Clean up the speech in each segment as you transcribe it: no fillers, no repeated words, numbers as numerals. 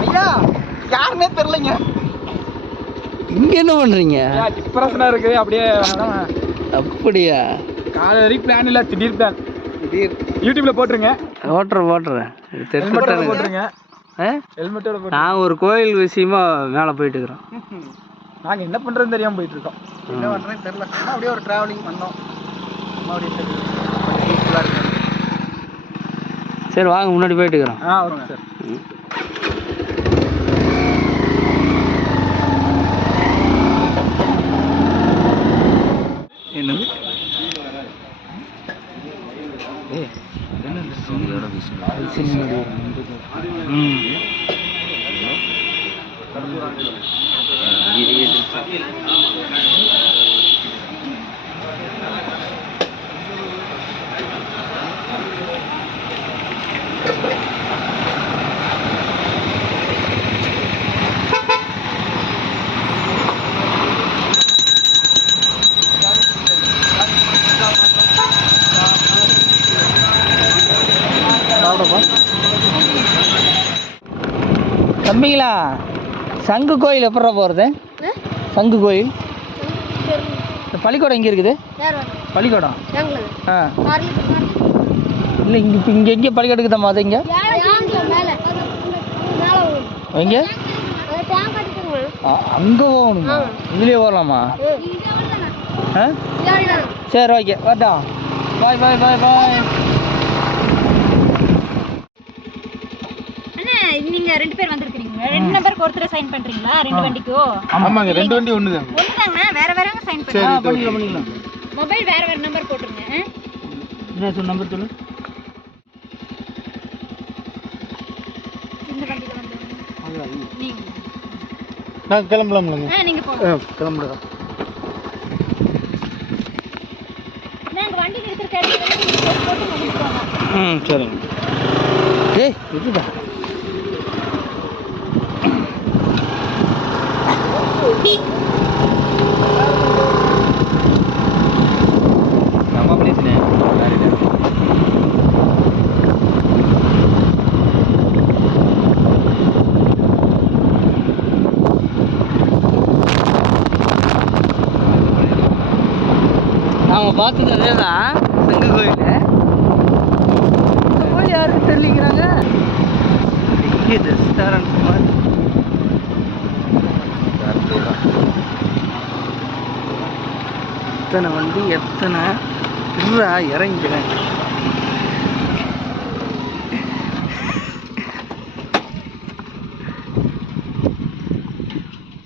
ஐயா யாருன்னே தெரியலங்க. இங்க என்ன பண்றீங்க? டிப்ரெஷனா இருக்கு அப்படியே. அப்படியா? காலை வரைக்கும் பிளான் இல்ல, திடீர் பிளான். யூடியூப்ல போட்டுருங்க. ஓட்டுறேன் போட்டுருங்க. ஹெல்மெட்டோட போட்டு. நான் ஒரு கோயில் விஷயமா மேலே போயிட்டு இருக்கிறோம். நாங்க என்ன பண்றதுன்னு தெரியாம போயிட்டு இருக்கோம். என்ன பண்றதுன்னு தெரியல. அப்படியே ஒரு டிராவலிங் பண்ணோம். சரி வாங்க முன்னாடி போயிட்டு இருக்கிறோம். Okay sir. என்னது? தம்பிங்களா, சங்கு கோயில் எப்படா போகிறது? சங்கு கோயில் பள்ளிக்கூடம் எங்கே இருக்குது? பள்ளிக்கூடம் இல்லை, இங்கே எங்கே பள்ளிக்கூடத்துக்கு தான் அது? இங்கே எங்கே? அங்கே போகணுமா? இதுலேயே போகலாமா? சரி ஓகே, வரட்டா. பாய் பாய் பாய் பாய். நீங்க ரெண்டு பேர் வந்திருக்கீங்க. ரெண்டு நம்பருக்கு ஒருத்தர சைன் பண்றீங்களா? ரெண்டு வண்டிக்கோ? ஆமாங்க, ரெண்டு வண்டி ஒண்ணுதான். ஒண்ணுதாங்க, வேற வேறங்க சைன் பண்ணிக்கலாம். மொபைல் வேற வேற நம்பர் போட்டுருங்க. என்ன சொல் நம்பர் சொல்லு. இந்த வண்டில வந்து நீங்க நான் கிளம்பலாம்லங்க. நீங்க போங்க. கிளம்புறேன். நாங்க வண்டி நிறுத்துற இடத்துல போட்டு முடிச்சுறோம். சரிங்க. ஏய் இதுடா. நம்ம பிளேஸ்ல நாம பார்த்தது அதேதான், சங்கு கோயில். இந்த கோயில் யாருக்கு தெரியலிங்கிறாங்க. இங்கே ரெஸ்டாரண்ட் மாதிரி. எத்தனை வண்டி, எத்தனை இறங்கிக்கிறேன்.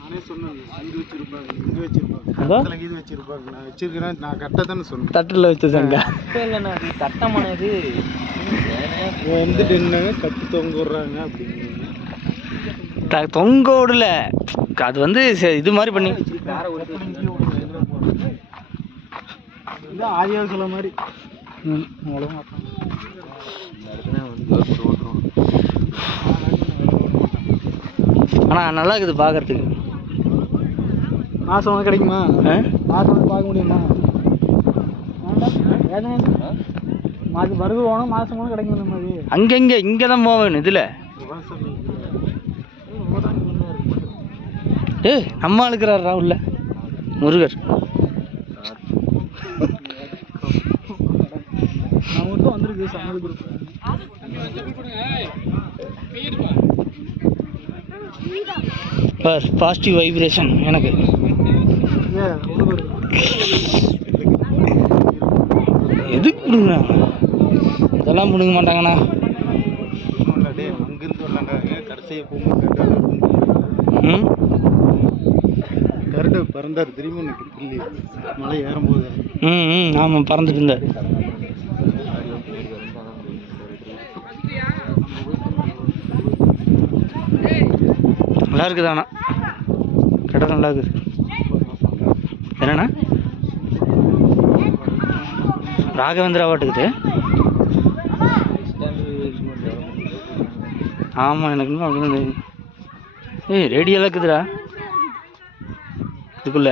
நானே சொன்னேன், இது வச்சிருப்பாங்க, இது வச்சிருப்பாங்க, இது வச்சிருப்பாங்க. நான் வச்சிருக்கிறேன், நான் கரெக்டாக தானே சொன்னேன். தட்டில் வச்சதாங்க. இல்லைண்ணா, அது தட்டமானது வந்துட்டு என்ன கட்டு தொங்க விடுறாங்க அப்படின்னு. தொங்க விடல, அது வந்து இது மாதிரி பண்ணி ஆதியா சொல்ல மாதிரி. ஆனால் நல்லா இருக்குது பார்க்கறதுக்கு. மாதம் கிடைக்குமா? மாதம் பார்க்க முடியுமா? மாதம் வருது போகணும், மாதம் போகணும் கிடைக்கும். இந்த மாதிரி அங்கங்கே இங்கே தான் போவேன். இதில் நம்ம இருக்கிறாரா உள்ள முருகர். நமக்கும் வந்துருக்கு சமையல் குரூப். பாசிட்டிவ் வைப்ரேஷன் எனக்கு. எதுக்கு பிடுங்க? இதெல்லாம் பிடுங்க மாட்டாங்கண்ணா. அங்கிருந்து வரலாங்க, கடைசியை போகும்போது கரெக்டாக பறந்தார். திரும்பி எனக்கு கிள்ளி மலை ஏறும்போது. ஆமாம், பறந்துட்டு இருந்தார். நல்லா இருக்குது. ஆனால் கடை நல்லா இருக்குது. என்னண்ணா ராகவேந்திரா வாட்டுக்குது. ஆமாம், எனக்கு இன்னும் அப்படின்னு. ரேடியோலாம் இருக்குதுடா இதுக்குள்ள.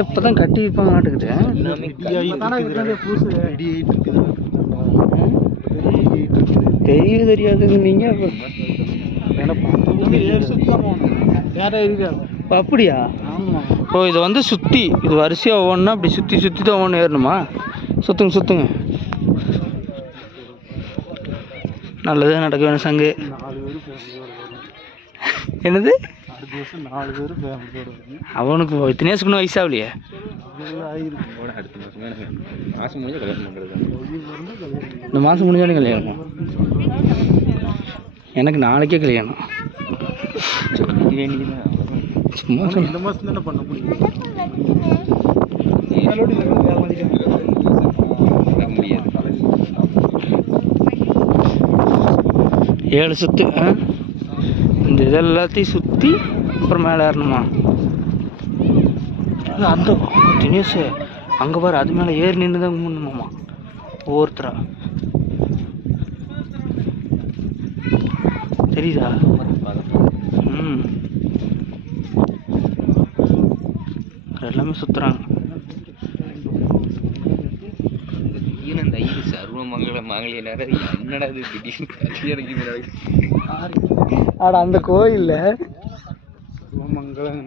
இல்லை இப்போ தான் கட்டி வைப்பாங்க மாட்டுக்குது. தெரியாதுங்க நீங்கள். அப்படியா? ஓ, இது வந்து சுற்றி இது வரிசையாக ஒவ்வொன்றா அப்படி சுற்றி சுற்றி தான் ஒவ்வொன்று ஏறணுமா? சுற்றுங்க. நல்லது நடக்க வேணும் சங்கு. என்னது? அவனுக்கு இத்தனை வயசாகலையே. இந்த மாதம் முடிஞ்சாலும் கல்யாணம். எனக்கு நாளைக்கே கல்யாணம். சும்மா இந்த மாதம் தானே பண்ண முடியும். 7 சுற்று. இந்த இதெல்லாத்தையும் சுற்றி அப்புறம் மேலே ஏறணுமா? அந்த தினேஷ் அங்கே பாரு, அது மேலே ஏறி நின்று தான் கும்பிடணுமாம்மா ஒவ்வொருத்தரா. தெரியுதா? எல்லாமே சுற்றுறாங்க. ஆடா அந்த கோயில்ல மங்களம்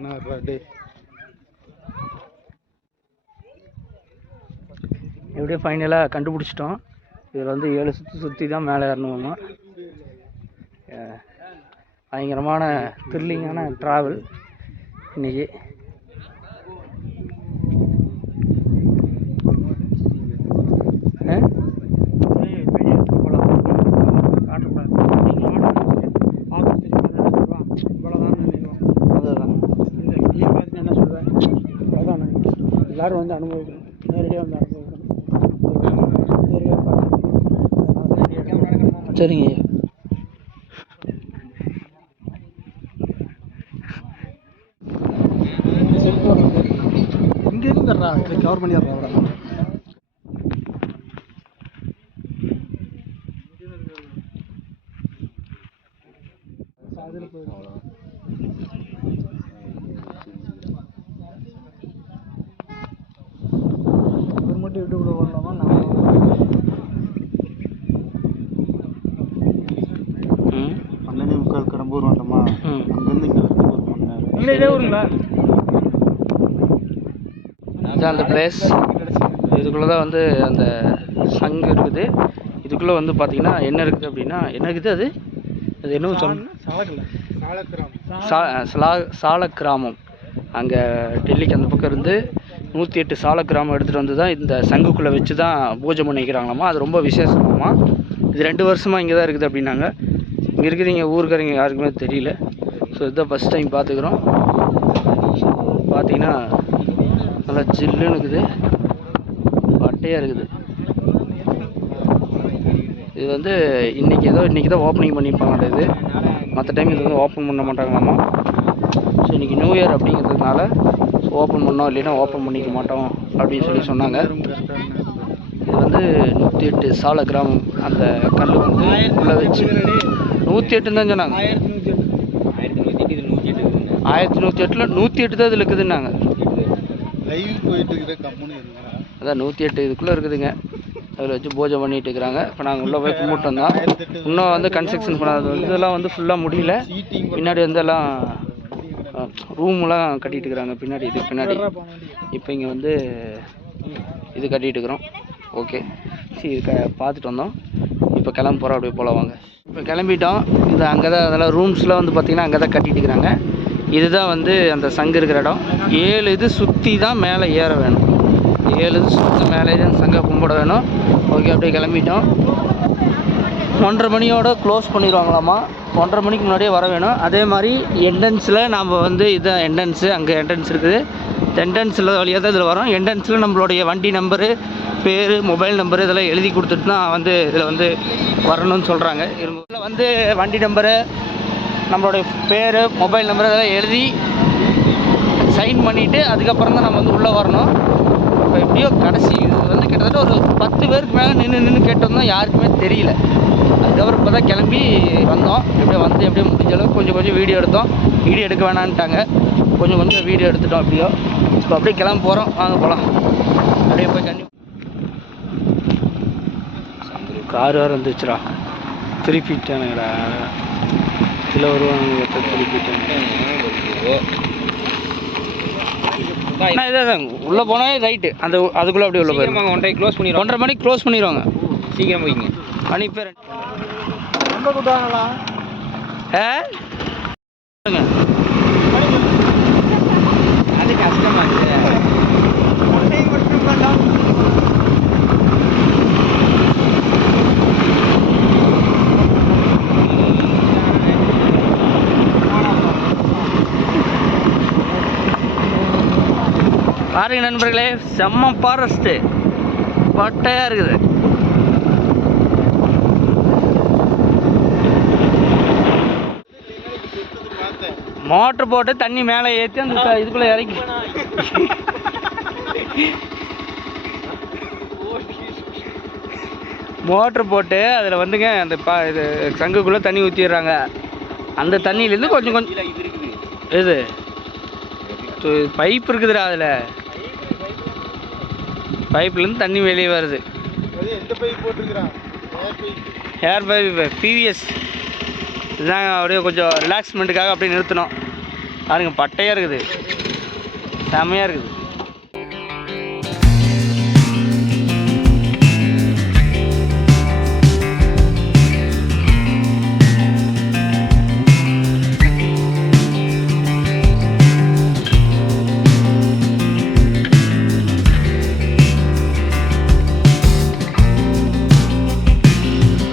எப்படியோ ஃபைனலாக கண்டுபிடிச்சிட்டோம். இதில் வந்து 7 சுற்றி தான் மேலே ஏறணுமாம்மா. பயங்கரமான த்ரில்லிங்கான ட்ராவல் இன்னைக்கு. எல்லாரும் வந்து அனுபவிக்கணும், நேரடியாக வந்து அனுபவிக்கணும். சரிங்க. இங்கே இருந்துடுறா, கவர் பண்ணிடுறா. அதில் போயிடும். மட்டும் விட்டு கூட வரலாமா? நான் 12:45 கடம்பூர் வந்தோமா, அங்கேருந்து இங்கே வரதுக்கு 1 மணி நேரம். இதே ஊருங்களா? இதுதான் அந்த பிளேஸ். இதுக்குள்ளே தான் வந்து அந்த சங்கு இருக்குது. இதுக்குள்ளே வந்து பார்த்தீங்கன்னா என்ன இருக்குது அப்படின்னா, என்ன இருக்குது அது என்ன சால கிராமம். அங்கே டெல்லிக்கு அந்த பக்கம் இருந்து 108 சால கிராமம் எடுத்துகிட்டு வந்து தான் இந்த சங்குக்குள்ளே வச்சு தான் பூஜை பண்ணிக்கிறாங்களாம்மா. அது ரொம்ப விசேஷமாம்மா. இது 2 வருஷமாக இங்கே தான் இருக்குது அப்படின்னாங்க. இங்கே இருக்குது, இங்கே ஊருக்காரங்க யாருக்குமே தெரியல. ஸோ இதுதான் ஃபஸ்ட் டைம் பார்த்துக்குறோம். பார்த்தீங்கன்னா நல்லா ஜில்லுன்னு இருக்குது, பட்டையாக இருக்குது. இது வந்து இன்றைக்கி தான் ஓப்பனிங் பண்ணியிருப்பாங்க. இது மற்ற டைம் இது வந்து ஓப்பன் பண்ண மாட்டாங்களாம்மா. ஸோ இன்றைக்கி நியூ இயர் அப்படிங்கிறதுனால ஓப்பன் பண்ணோம், இல்லைன்னா ஓப்பன் பண்ணிக்க மாட்டோம் அப்படின்னு சொல்லி சொன்னாங்க. இது வந்து 108 சால கிராமம். அந்த கல் வந்து உள்ளே வச்சு 108 தான் சொன்னாங்க. 1108 108 தான் இதில் இருக்குதுன்னாங்க. அதான் 108 இதுக்குள்ளே இருக்குதுங்க. அதில் வச்சு பூஜை பண்ணிட்டு இருக்கிறாங்க. இப்போ நாங்கள் உள்ளே போய் கும்பிட்டோம் தான். இன்னும் வந்து கன்ஸ்ட்ரக்ஷன் பண்ணாது வந்து இதெல்லாம் வந்து ஃபுல்லாக முடியல. பின்னாடி வந்து எல்லாம் ரூம்லாம் கட்டிகிட்டு இருக்கிறாங்க பின்னாடி. இதுக்கு பின்னாடி இப்போ இங்கே வந்து இது கட்டிகிட்டு இருக்கிறோம். ஓகே, சரி பார்த்துட்டு வந்தோம். இப்போ கிளம்ப போகிறோம். அப்படியே போல வாங்க. இப்போ கிளம்பிட்டோம். இந்த அங்கே தான் அதெல்லாம் ரூம்ஸ்லாம் வந்து பார்த்திங்கன்னா அங்கே தான் கட்டிகிட்டு இருக்கிறாங்க. இதுதான் வந்து அந்த சங்கு இருக்கிற இடம். 7 இது சுற்றி தான் மேலே ஏற வேணும். 7 இது சுற்றி மேலே தான் சங்கை கும்பிட வேணும். ஓகே, அப்படியே கிளம்பிட்டோம். 1:30 மணியோட க்ளோஸ் பண்ணிடுவாங்களாம்மா. 1:30 மணிக்கு முன்னாடியே வர வேணும். அதே மாதிரி என்ட்ரன்ஸில் நாம் வந்து இதுதான் என்ட்ரன்ஸு. அங்கே என்ட்ரன்ஸ் இருக்குது. என்ட்ரன்ஸில் வழியாக தான் இதில் வரோம். என்ட்ரன்ஸில் நம்மளுடைய வண்டி நம்பரு, பேர், மொபைல் நம்பரு இதெல்லாம் எழுதி கொடுத்துட்டு தான் வந்து இதில் வந்து வரணும்னு சொல்கிறாங்க. இதில் வந்து வண்டி நம்பரு, நம்மளுடைய பேர், மொபைல் நம்பர் இதெல்லாம் எழுதி சைன் பண்ணிவிட்டு அதுக்கப்புறம் தான் நம்ம வந்து உள்ளே வரணும். இப்போ எப்படியோ கடைசி இது வந்து கிட்டத்தட்ட ஒரு 10 பேருக்கு மேலே நின்று கேட்டோம்னா யாருக்குமே தெரியல. அதுக்கப்புறம் இப்போ தான் கிளம்பி வந்தோம். எப்படியோ முடிஞ்ச அளவுக்கு கொஞ்சம் வீடியோ எடுத்தோம். வீடியோ எடுக்க வேணான்ட்டாங்க. கொஞ்சம் வீடியோ எடுத்துட்டோம். எப்படியோ இப்போ அப்படியே கிளம்ப போகிறோம், வாங்க போகலாம். அப்படியே போய் கண்ணி கார் வேறு வந்துச்சுடா. 3 feet தானுங்கடா, இதில் வருவாங்க 3 feet. இதான் உள்ளே போனால் ரைட்டு, அந்த அதுக்குள்ளே அப்படியே உள்ள போயிருவாங்க. 1:30 க்ளோஸ் பண்ணிடுவோம், 1:30 மணிக்கு க்ளோஸ் பண்ணிடுவாங்க. சீக்கிரம் போய்ங்க. மணி பேர் ரொம்ப கூட்டாங்களா? அது கஷ்டமாச்சு. பாருங்க நண்பர்களே, செம்ம ஃபாரஸ்ட்டு, பட்டையாக இருக்குது. மோட்ரு போட்டு தண்ணி மேலே ஏற்றி அந்த இதுக்குள்ளே இறக்கி மோட்ரு போட்டு அதில் வந்துங்க அந்த இது சங்குக்குள்ளே தண்ணி ஊற்றிடுறாங்க. அந்த தண்ணியிலேருந்து கொஞ்சம் கொஞ்சம் இது பைப் இருக்குதுடா, அதில் பைப்லேருந்து தண்ணி வெளியே வருது. ஹேர் பைப் பிவிஎஸ் இதுதாங்க. அப்படியே கொஞ்சம் ரிலாக்ஸ்மெண்ட்டுக்காக அப்படியே நிறுத்தணும். பாருங்க பட்டையாக இருக்குது, செம்மையாக இருக்குது.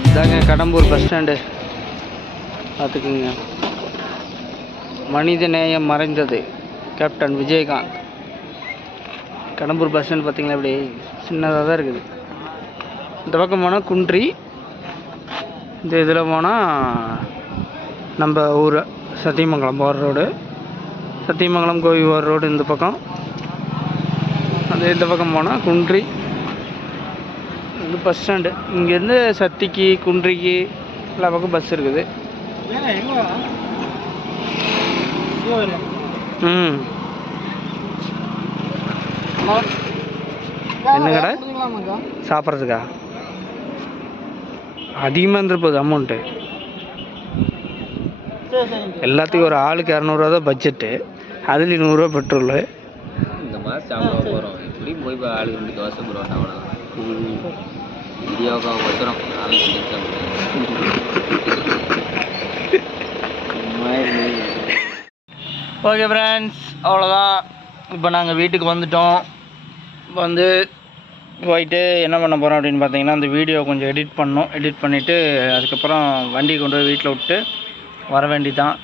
இதாங்க கடம்பூர் பஸ் ஸ்டாண்டு, பார்த்துக்குங்க. மனித நேயம் மறைந்தது, captain Vijayakanth. Kadambur bus stand பார்த்தீங்களா, இப்படி சின்னதாக தான் இருக்குது. இந்த பக்கம் போனால் குன்றி, இந்த இதில் போனால் நம்ம ஊர் சத்தியமங்கலம் போகிற ரோடு, சத்தியமங்கலம் கோவில் போகிற ரோடு இந்த பக்கம். அது இந்த பக்கம் போனால் குன்றி, இது பஸ் ஸ்டாண்டு. இங்கேருந்து சத்திக்கு குன்றிக்கு எல்லா பக்கம் பஸ் இருக்குது. என்ன கடை சாப்பிட்றதுக்கா? அதிகமாக இருந்துருப்போது அமௌண்ட்டு. எல்லாத்துக்கும் ஒரு ஆளுக்கு 200 தான் பட்ஜெட்டு, அதில் 100 ரூபா பெட்ரோலு. இந்த மாதிரி சாப்பிட போகிறோம், இப்படி போய் ஆளுக்கு 2 தோசை போடுவாங்க, அவ்வளோதான். இந்தியாவுக்கு வச்சுறோம். ஓகே ஃப்ரெண்ட்ஸ், அவ்வளோதான். இப்போ நாங்கள் வீட்டுக்கு வந்துட்டோம். வந்து போயிட்டு என்ன பண்ண போகிறோம் அப்படின்னு பார்த்தீங்கன்னா, அந்த வீடியோ கொஞ்சம் எடிட் பண்ணோம். எடிட் பண்ணிவிட்டு அதுக்கப்புறம் வண்டி கொண்டு போய் வீட்டில் விட்டு வர வேண்டிதான்.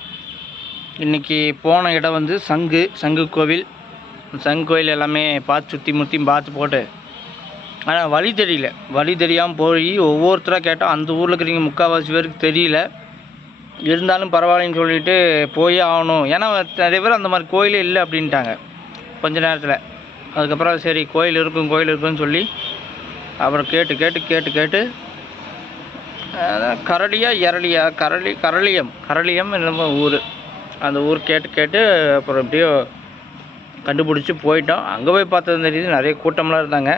இன்றைக்கி போன இடம் வந்து சங்கு கோவில். சங்கு கோவில் எல்லாமே பார்த்து சுற்றி முற்றியும் பார்த்து போட்டு, ஆனால் வழி தெரியல. வழி தெரியாமல் போய் ஒவ்வொருத்தராக கேட்டால் அந்த ஊரில் இருக்கிறவங்க முக்கால்வாசி பேருக்கு தெரியல. இருந்தாலும் பரவாயில்லன்னு சொல்லிட்டு போயே ஆகணும். ஏன்னா நிறைய பேர் அந்த மாதிரி கோயிலே இல்லை அப்படின்ட்டாங்க கொஞ்ச நேரத்தில். அதுக்கப்புறம் சரி கோயில் இருக்குன்னு சொல்லி அப்புறம் கேட்டு கரளியம் என்னமோ ஊர், அந்த ஊர் கேட்டு அப்புறம் எப்படியோ கண்டுபிடிச்சி போயிட்டோம். அங்கே போய் பார்த்தது தெரியுது, நிறைய கூட்டம்லாம் இருந்தாங்க.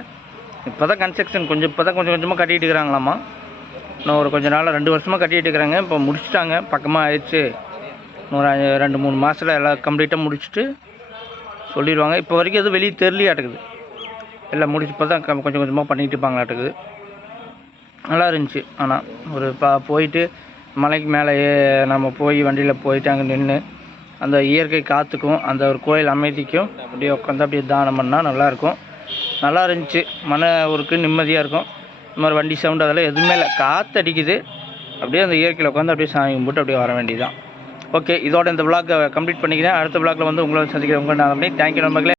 இப்போ தான் கன்ஸ்ட்ரக்ஷன் கொஞ்சம் கொஞ்சமாக கட்டிகிட்டு இருக்கிறாங்களாம்மா. இன்னும் ஒரு கொஞ்சம் நாள் 2 வருஷமாக கட்டிகிட்டு இருக்கிறாங்க. இப்போ முடிச்சுட்டாங்க, பக்கமாக ஆயிடுச்சு. இன்னொரு 2-3 மாதத்தில் எல்லாம் கம்ப்ளீட்டாக முடிச்சுட்டு சொல்லிடுவாங்க. இப்போ வரைக்கும் எதுவும் வெளியே தெரியலையாட்டுக்குது, எல்லாம் முடிச்சு இப்போ தான் கொஞ்சம் கொஞ்சமாக பண்ணிகிட்டு இருப்பாங்களாட்டுக்குது. நல்லா இருந்துச்சு. ஆனால் ஒரு போயிட்டு மலைக்கு மேலே நம்ம போய் வண்டியில் போயிட்டு அங்கே நின்று அந்த இயற்கை காற்றுக்கும் அந்த ஒரு கோயில் அமைதிக்கும் அப்படியே உட்காந்து அப்படியே தானம் பண்ணால் நல்லாயிருக்கும். நல்லா இருந்துச்சு, மன ஊருக்கு நிம்மதியாக இருக்கும். இந்த மாதிரி வண்டி சவுண்டு அதெல்லாம் எதுவுமே இல்லை, காற்று அடிக்குது. அப்படியே அந்த இயற்கையில் உட்காந்து அப்படியே சாமி கும்பிட்டு அப்படியே வர வேண்டியதுதான். ஓகே, இதோட இந்த விளாக் கம்ப்ளீட் பண்ணிக்கிறேன். அடுத்த விளாகில் வந்து உங்களை சந்திக்கிறேன். உங்களை நான் தேங்க்யூ நண்பர்களே.